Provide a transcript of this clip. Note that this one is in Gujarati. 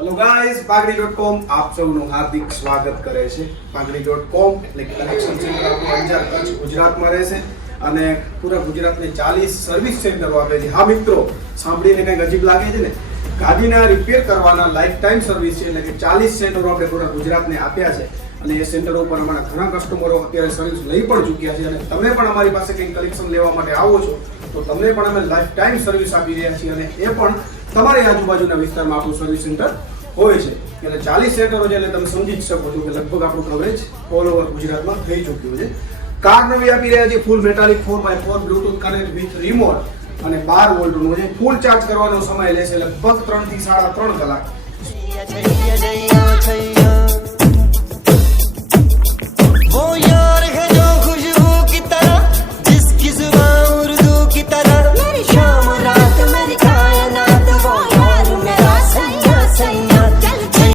હેલો ગાઈઝ, પાઘડી.com આપ સૌનું હાર્દિક સ્વાગત કરે છે. પાઘડી.com એટલે કલેક્શન સેન્ટર આપણું અંજાર કચ્છ ગુજરાતમાં રહેશે અને પૂરા ગુજરાતને 40 સર્વિસ સેન્ટરો આપે છે. હા મિત્રો, સાંભળીને કંઈક અજીબ લાગે છે ને? ગાડીના રિપેર કરવાના લાઈફ ટાઈમ સર્વિસ છે, એટલે કે 40 સેન્ટરો આપણે પૂરા ગુજરાતને આપ્યા છે અને એ સેન્ટરો ઉપર અમારા ઘણા કસ્ટમરો અત્યારે સર્વિસ લઈ પણ ચૂક્યા છે અને તમે પણ અમારી પાસે કંઈક કલેક્શન લેવા માટે આવો છો તો તમને પણ અમે લાઈફ ટાઈમ સર્વિસ આપી રહ્યા છીએ અને એ પણ તમારી આજુબાજુના વિસ્તારમાં આપણું સર્વિસ સેન્ટર હોય છે. એટલે 40 સેન્ટરો છે એટલે તમે સમજી જ શકો છો કે લગભગ આપણું કવરેજ ઓલ ઓવર ગુજરાતમાં થઈ ચૂક્યું છે. કાર નવી આપી રહ્યા છે, full metallic 4x4 bluetooth connect with remote અને 12 વોલ્ટનું છે. ફૂલ ચાર્જ કરવાનો સમય લેશે લગભગ 3 થી 3.5 કલાક.